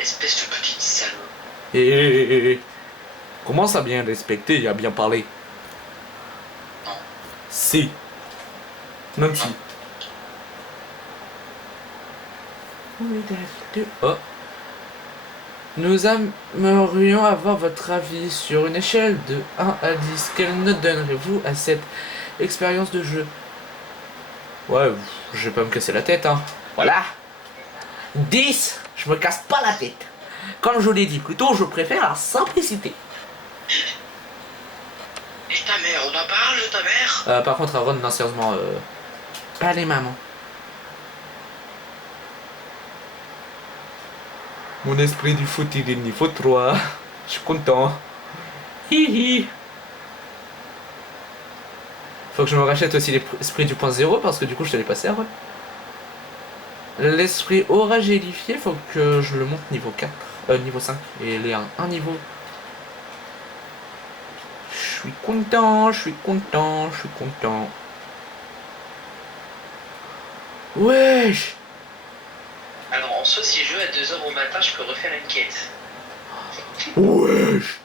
Espèce de petite salope. Commence à bien respecter et à bien parler. Non. Si. Même si. Oh. Nous aimerions avoir votre avis sur une échelle de 1 à 10. Quelle note donnerez-vous à cette expérience de jeu? Ouais, je vais pas me casser la tête, hein. Voilà. 10, je me casse pas la tête. Comme je l'ai dit plus tôt, je préfère la simplicité. Et ta mère, on en parle de ta mère? Par contre, Aaron, non, sérieusement, pas les mamans. Mon esprit du foot, il est niveau 3. Je suis content. Hihi. Faut que je me rachète aussi l'esprit du point 0 parce que du coup, je te l'ai passé, Aaron. L'esprit aura gélifié, faut que je le monte niveau 4. Niveau 5. Et il est à un niveau. Je suis content, je suis content, je suis content. Wesh. Alors en soi, si je joue à 2h au matin, je peux refaire une quête. Wesh.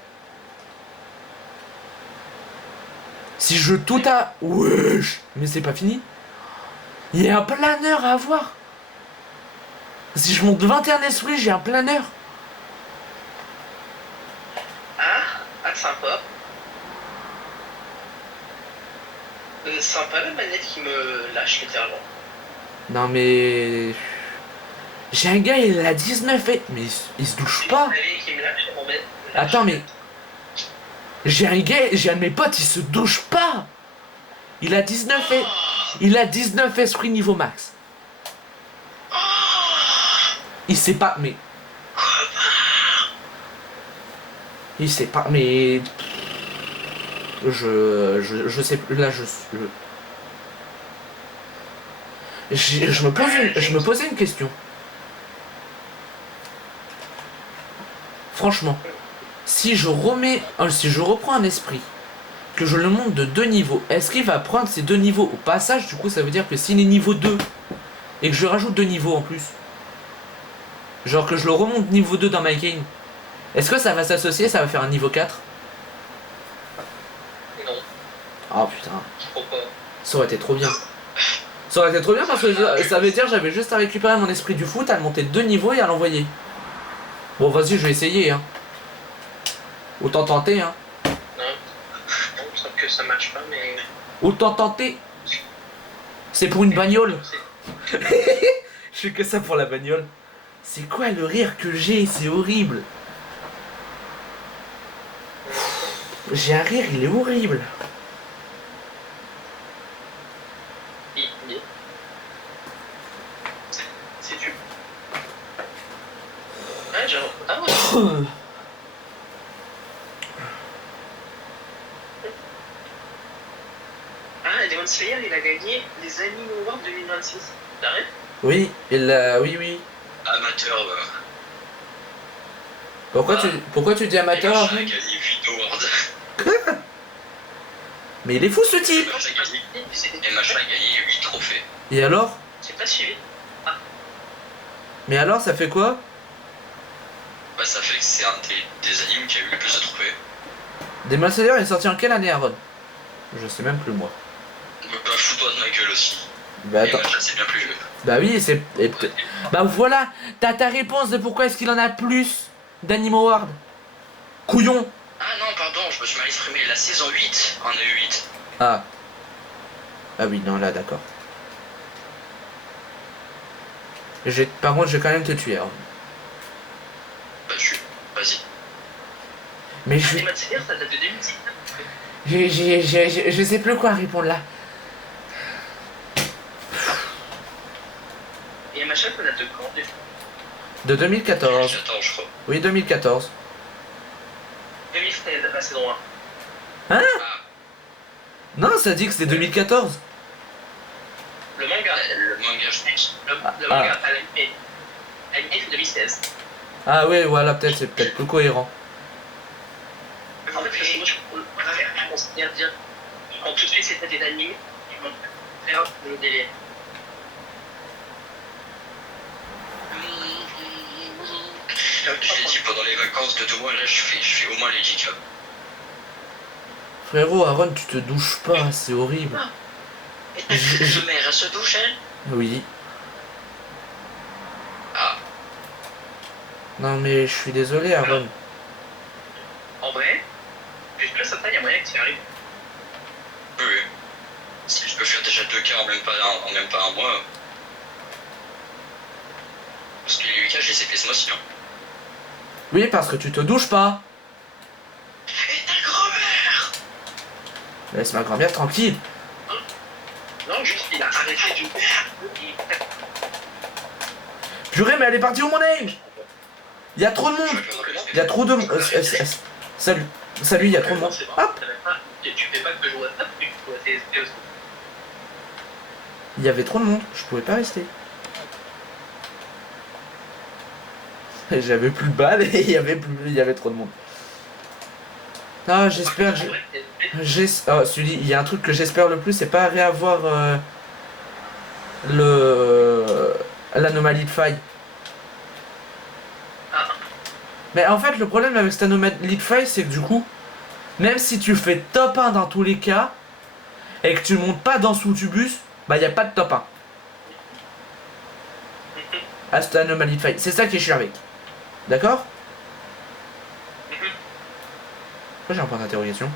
Si je tout à... Wesh. Mais c'est pas fini. Il y a un planeur à avoir. Si je monte 21 esprits, j'ai un planeur. Ah, sympa. Sympa la manette qui me lâche littéralement. Non mais... J'ai un gars, il a 19 et... Mais il se douche pas. Qui me lâche, on met... Attends mais... J'ai un gars, j'ai un de mes potes, il se douche pas. Il a 19 et... Il a 19 esprits niveau max. Il sait pas, mais... Il sait pas, mais... Je sais plus, là je me posais une question. Franchement, si je reprends un esprit, que je le monte de 2 niveaux, est-ce qu'il va prendre ces 2 niveaux au passage? Du coup, ça veut dire que s'il est niveau 2, et que je rajoute 2 niveaux en plus, genre que je le remonte niveau 2 dans my game, est-ce que ça va s'associer, ça va faire un niveau 4? Non. Oh putain. Pourquoi? Ça aurait été trop bien. Ça aurait été trop bien parce que ça veut dire j'avais juste à récupérer mon esprit du foot, à le monter de 2 niveaux et à l'envoyer. Bon vas-y, je vais essayer hein. Autant tenter hein. Non, il me semble que ça marche pas, mais... Autant tenter. C'est pour une bagnole. Je fais que ça pour la bagnole. C'est quoi le rire que j'ai? C'est horrible. J'ai un rire, il est horrible. C'est du... Ouais, genre... Ah ouais. Ah, Demon Slayer, il a gagné les Anime Awards 2026. T'as rien? Oui, oui. Amateur, Pourquoi tu dis amateur? machin a gagné 8 awards. Mais il est fou ce type. Et machin a gagné 8 trophées. Et alors? J'ai pas suivi. Mais alors, ça fait quoi? Bah ça fait que c'est un des animes qui a eu le plus de trophées. Demon Slayer est sorti en quelle année, Aaron? Je sais même plus moi. Bah fous-toi de ma gueule aussi. Bah attends. Et machin c'est bien plus vieux. Bah oui, c'est... Bah voilà, t'as ta réponse de pourquoi est-ce qu'il en a plus d'Anime Award. Couillon. Ah non, pardon, je me suis mal exprimé. La saison 8 en a eu 8. Ah. Ah oui, non, là, d'accord. Par contre, je vais quand même te tuer, Aaron. Bah tu... Vas-y. Mais je... Demon Slayer, ça date de 2010. Je sais plus quoi répondre là. Et machin, ça date de quand des fois? De 2014. 2014, je crois. Oui, 2014. 2016, la saison 1. Hein? Ah, Non, ça dit que c'était 2014. le manga, je pense. Le Ah. manga, pas l'anime. L'anime, c'est 2016. Ah ouais, voilà, peut-être, c'est peut-être plus cohérent. En fait, parce que moi, je considère dire, quand tout de suite c'était des animés, ils vont faire le délire. Je l'ai dit pendant les vacances de 2 mois, là je fais au moins les 10 jobs. Frérot, Aaron, tu te douches pas, c'est horrible. Et ta mère, elle se douche, elle? Oui. Ah. Non mais je suis désolé, Aaron. En vrai, juste que ça, il y a moyen que tu y arrives. Oui. Si je peux faire déjà 2 cas en même pas un mois. Parce que les 8 cas, je les ai fait ce mois-ci. Hein. Oui, parce que tu te douches pas. Et ta grand-mère? Laisse ma grand-mère tranquille. Non, juste il a arrêté du coup. Purée, mais elle est partie au monnaie. Il y a trop de monde. Il y a trop de monde. Salut. Salut, il y a trop de monde. Hop. Tu fais pas que je vois ça, tu vois TSP aussi. Il y avait trop de monde, je pouvais pas rester. J'avais plus de balles et il y avait trop de monde. Ah, j'espère. Celui, il y a un truc que j'espère le plus, c'est pas réavoir l'anomalie de faille. Mais en fait, le problème avec cette anomalie de faille, c'est que du coup, même si tu fais top 1 dans tous les cas, et que tu montes pas dans Sous-Tubus, bah y a pas de top 1. À cette anomalie de faille. C'est ça qui est chiant avec. D'accord? Pourquoi j'ai un point d'interrogation?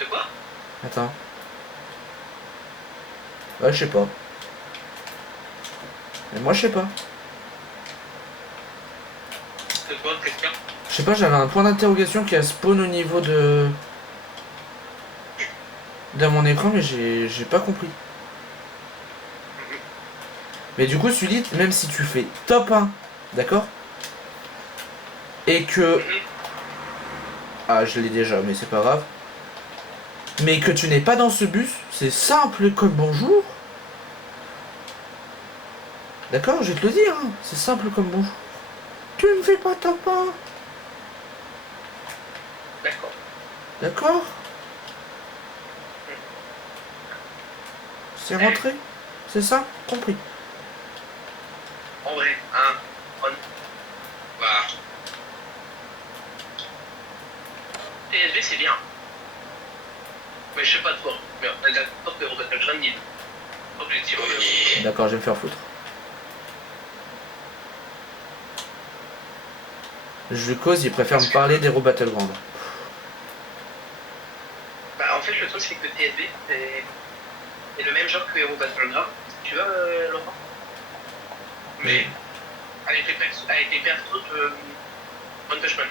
De quoi? Attends. Ouais, je sais pas. Mais moi, je sais pas. De quoi, question? Je sais pas, j'avais un point d'interrogation qui a spawn au niveau de mon écran, mais j'ai pas compris. Mais du coup, celui même si tu fais top 1, d'accord? Et que... Ah, je l'ai déjà, mais c'est pas grave. Mais que tu n'es pas dans ce bus, c'est simple comme bonjour. D'accord, je vais te le dire, hein. C'est simple comme bonjour. Tu ne fais pas top 1. D'accord. D'accord? C'est rentré? C'est ça? Compris. En vrai, hein, bah. TSB c'est bien. Mais je sais pas toi. Mais on a d'accord que Robert John il est objectif. D'accord, je vais me faire foutre. Je lui cause, il préfère me parler d'Hero Battleground. Bah en fait le truc c'est que TSB c'est le même genre que Hero Battleground. Tu vois Laurent? Mais avec les persos de One Punch Man.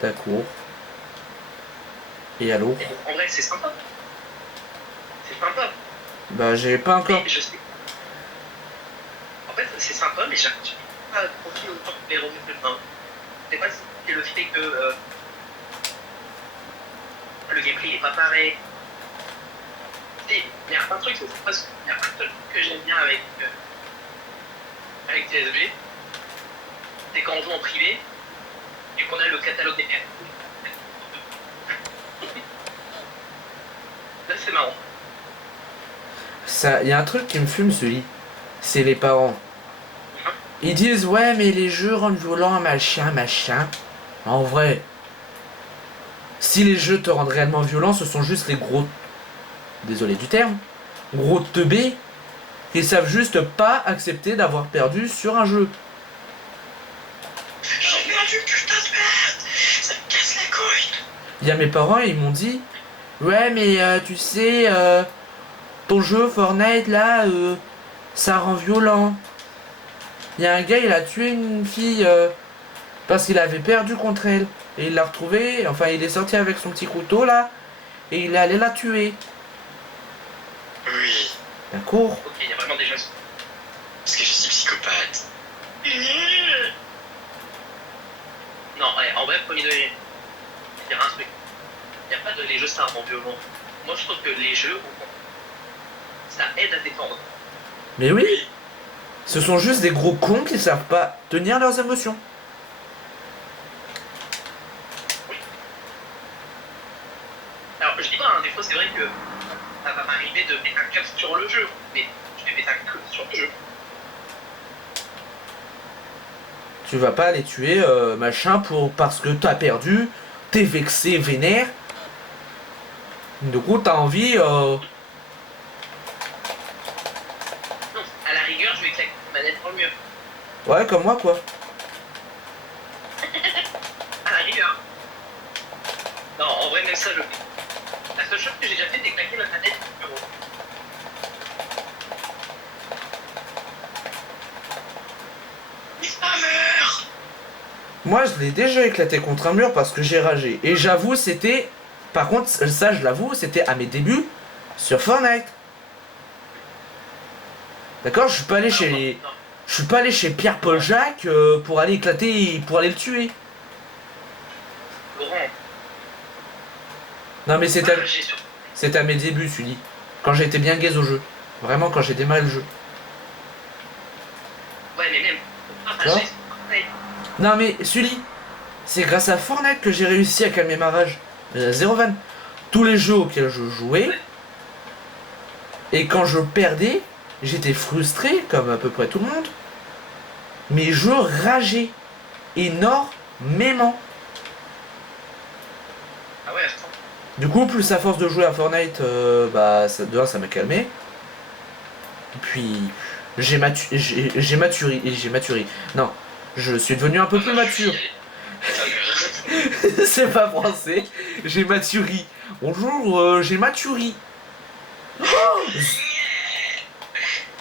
D'accord. Et allô? En vrai c'est sympa. C'est sympa. Bah j'ai pas encore. Mais je sais. En fait c'est sympa mais j'ai pas accroché autant que Hero Battleground. Je sais pas si c'est le fait que le gameplay est pas pareil. Il y a un truc, c'est parce qu'il y a un truc que j'aime bien avec TSB, c'est quand on joue en privé et qu'on a le catalogue des persos. Là c'est marrant. Ça, il y a un truc qui me fume celui. C'est les parents. Ils disent ouais mais les jeux rendent violents machin. En vrai, si les jeux te rendent réellement violent, ce sont juste les gros, désolé du terme, gros teubés qui savent juste pas accepter d'avoir perdu sur un jeu. J'ai perdu, putain de merde, ça me casse les couilles. Il y a mes parents, ils m'ont dit ouais mais tu sais ton jeu Fortnite là ça rend violent. Il y a un gars, il a tué une fille parce qu'il avait perdu contre elle. Et il l'a retrouvée, enfin il est sorti avec son petit couteau là, et il est allé la tuer. Oui. D'accord. Ok, il y a vraiment des gens. Parce que je suis psychopathe. Non, ouais, en vrai, premier degré, je vais dire un truc. Il n'y a pas de les jeux, ça rend violent. Moi, je trouve que les jeux, ça aide à détendre. Mais oui, ce sont juste des gros cons qui savent pas tenir leurs émotions. Oui. Alors, je dis pas, hein, des fois, c'est vrai que ça va m'arriver de mettre un casque sur le jeu, mais je fais péter un câble sur le jeu. Tu vas pas aller tuer machin parce que t'as perdu, t'es vexé, vénère. Du coup, t'as envie. Non, à la rigueur, je vais claquer ma manette dans le mur. Ouais, comme moi quoi. À la rigueur. Non, en vrai, même ça, je fais. La seule chose que j'ai déjà fait, c'est claquer ma manette dans le bureau. Spammer! Moi, je l'ai déjà éclaté contre un mur parce que j'ai ragé. Et j'avoue, c'était. Par contre, ça, je l'avoue, c'était à mes débuts sur Fortnite. D'accord, je suis pas allé chez les. Non, Je suis pas allé chez Pierre-Paul Jacques pour aller éclater, pour aller le tuer. Laurent, Non mais j'ai sur. c'était à mes débuts, Sully. Quand j'étais bien gaze au jeu. Vraiment quand j'ai démarré le jeu. Ouais, mais même. Quoi J'ai sur Fortnite. Non mais Sully, c'est grâce à Fortnite que j'ai réussi à calmer ma rage. Zéro van. Tous les jeux auxquels je jouais, et quand je perdais, j'étais frustré, comme à peu près tout le monde. Mais je rageais énormément. Ah ouais, attends. Du coup, plus à force de jouer à Fortnite, bah, de un, ça m'a calmé. Et puis, j'ai maturé. J'ai maturé. Non, je suis devenu un peu plus mature. C'est pas français. J'ai maturé. Bonjour, j'ai maturé. Oh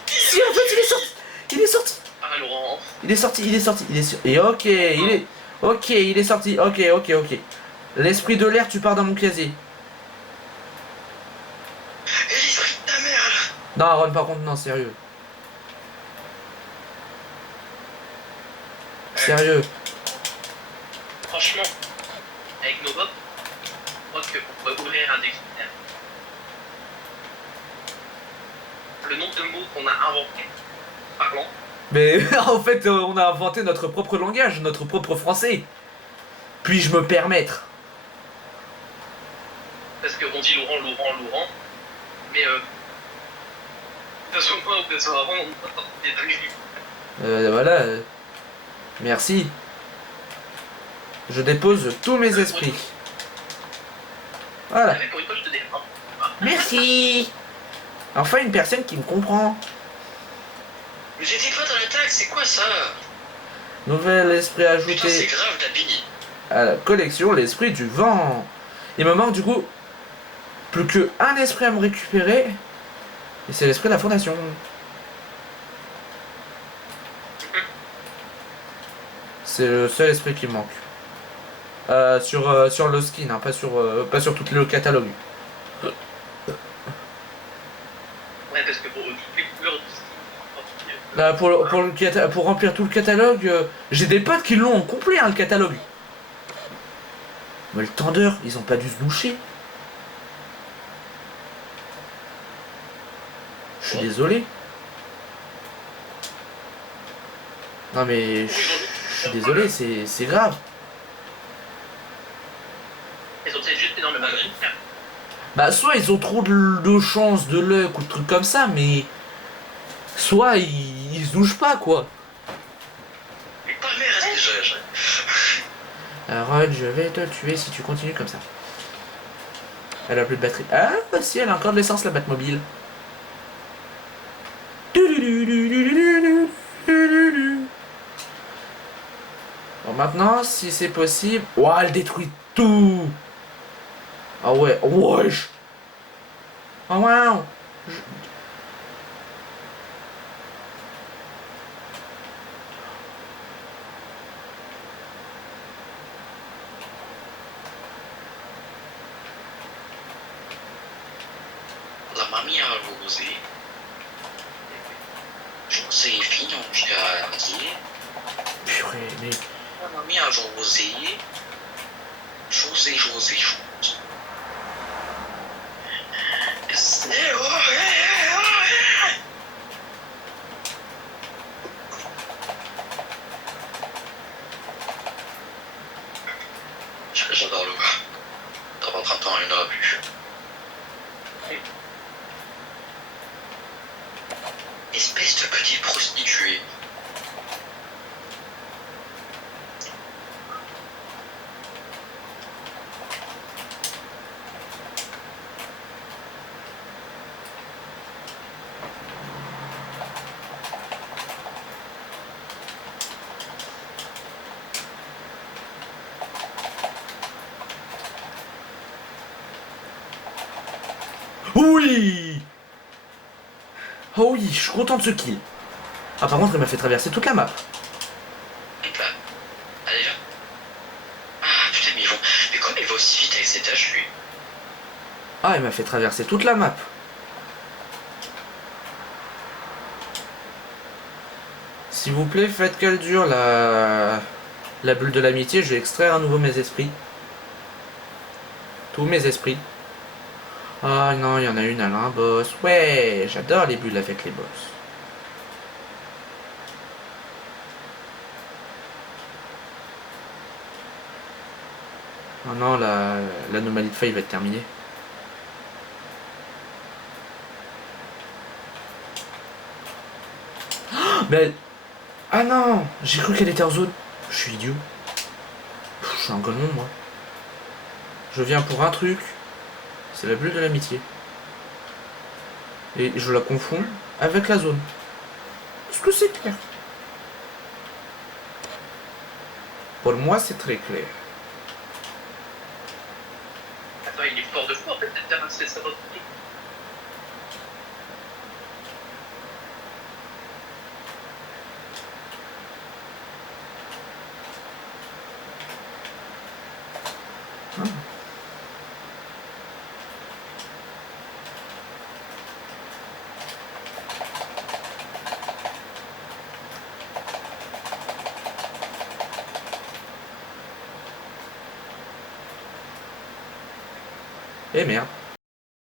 si, en fait, il est sorti. Il est sorti. Ah, Laurent. Il est sorti, il est sorti, il est sorti. Et ok, il est. Ok, il est sorti. Ok, ok, ok. L'esprit de l'air, tu pars dans mon casier. Et l'esprit de ta mère, là. Non, Aaron, par contre, non, sérieux. Sérieux. Franchement, avec nos bots, je crois qu'on pourrait ouvrir un dictionnaire. Le nombre de mots qu'on a inventés, parlant. Mais en fait, on a inventé notre propre langage, notre propre français. Puis-je me permettre? Parce qu'on dit Laurent, Laurent, Laurent. Mais que ce soit moi ou que ce soit avant, on n'a pas sorti des dingueries. Voilà. Merci. Je dépose tous mes esprits. Voilà. Mais pour une fois, je te dis. Merci. Enfin, une personne qui me comprend. Mais j'étais pas dans l'attaque, c'est quoi ça? Nouvel esprit Putain, ajouté c'est grave, Dabi. à la collection, l'esprit du vent. Il me manque du coup plus que un esprit à me récupérer. Et c'est l'esprit de la fondation. C'est le seul esprit qui me manque. Sur le skin, hein, pas sur tout le catalogue. Ouais, parce que pour toutes les couleurs du Pour remplir tout le catalogue, j'ai des potes qui l'ont en complet, hein, le catalogue. Mais le tendeur, ils ont pas dû se doucher. Je suis désolé. Non mais je suis désolé, c'est grave. Ils ont peut-être juste énormément de Bah soit ils ont trop de chance, de luck ou de trucs comme ça, mais soit ils se douchent pas quoi. Mais ta mère, est-ce que Rod, je vais te tuer si tu continues comme ça. Elle a plus de batterie. Ah bah si, elle a encore de l'essence la Batmobile. Bon maintenant, si c'est possible... Ouah, elle détruit tout. Ah ouais, wesh. Oh wow. La mamie a rosé. Joséphine, on dit à Purée, mais... la mamie a rosé. José. J'adore le gars. T'as pas 30 ans, il n'aura plus. Espèce de petite prostituée. Oui. Oh oui, je suis content de ce kill. Ah par contre il m'a fait traverser toute la map. Bah, ah déjà. Ah putain, mais mais comment il va aussi vite avec cette hache, lui? Ah il m'a fait traverser toute la map. S'il vous plaît, faites qu'elle dure la bulle de l'amitié, je vais extraire à nouveau mes esprits. Tous mes esprits. Ah non, il y en a une, elle a un boss. Ouais, j'adore les bulles avec les boss. Oh non, l'anomalie de faille va être terminée. Mais ah non, j'ai cru qu'elle était en zone. Je suis idiot. Je suis un golemon, moi. Je viens pour un truc. C'est la bulle de l'amitié. Et je la confonds avec la zone. Est-ce que c'est clair? Pour moi, c'est très clair. Attends, il est fort de fou en fait, c'est ça votre truc. Eh merde.